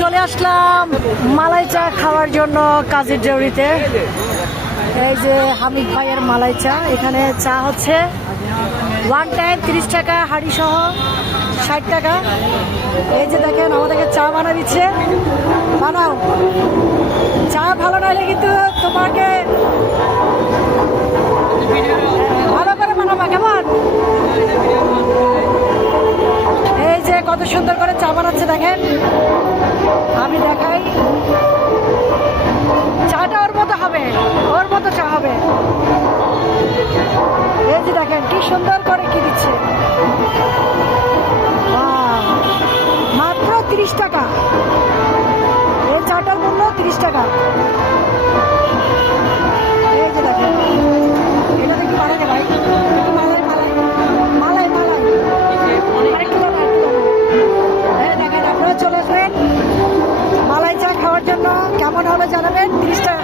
চলে আসলাম মালাই চা খাওয়ার জন্য কাজের জড়িতে। এই যে হামিদ ভাইয়ের মালাই চা। এখানে চা হচ্ছে ওয়ান টাইম 30 টাকা, হাঁড়ি সহ 60 টাকা। এই যে দেখেন আমাদেরকে চা বানা দিচ্ছে। বানাও, চা ভালো নাহলে কিন্তু তোমাকে ভালো করে বানাবা, কেমন? এই যে কত সুন্দর করে চা বানাচ্ছে দেখেন। আমি দেখাই, চাটা ওর মতো হবে, ওর মতো চা হবে। এই যে দেখেন কি সুন্দর করে কি দিচ্ছে। মাত্র 30 টাকা। এই চাটার মূল্য 30 টাকা। এই যে দেখেন, এটা দেখি বাড়াই ভাই, মালাই মালাই মালাই মালাই আরেকটু বাড়াই। এই দেখেন আপনারা চলে আসবেন মালাই চা খাওয়ার জন্য। কেমন হলো জানাবেন। 30 টাকা।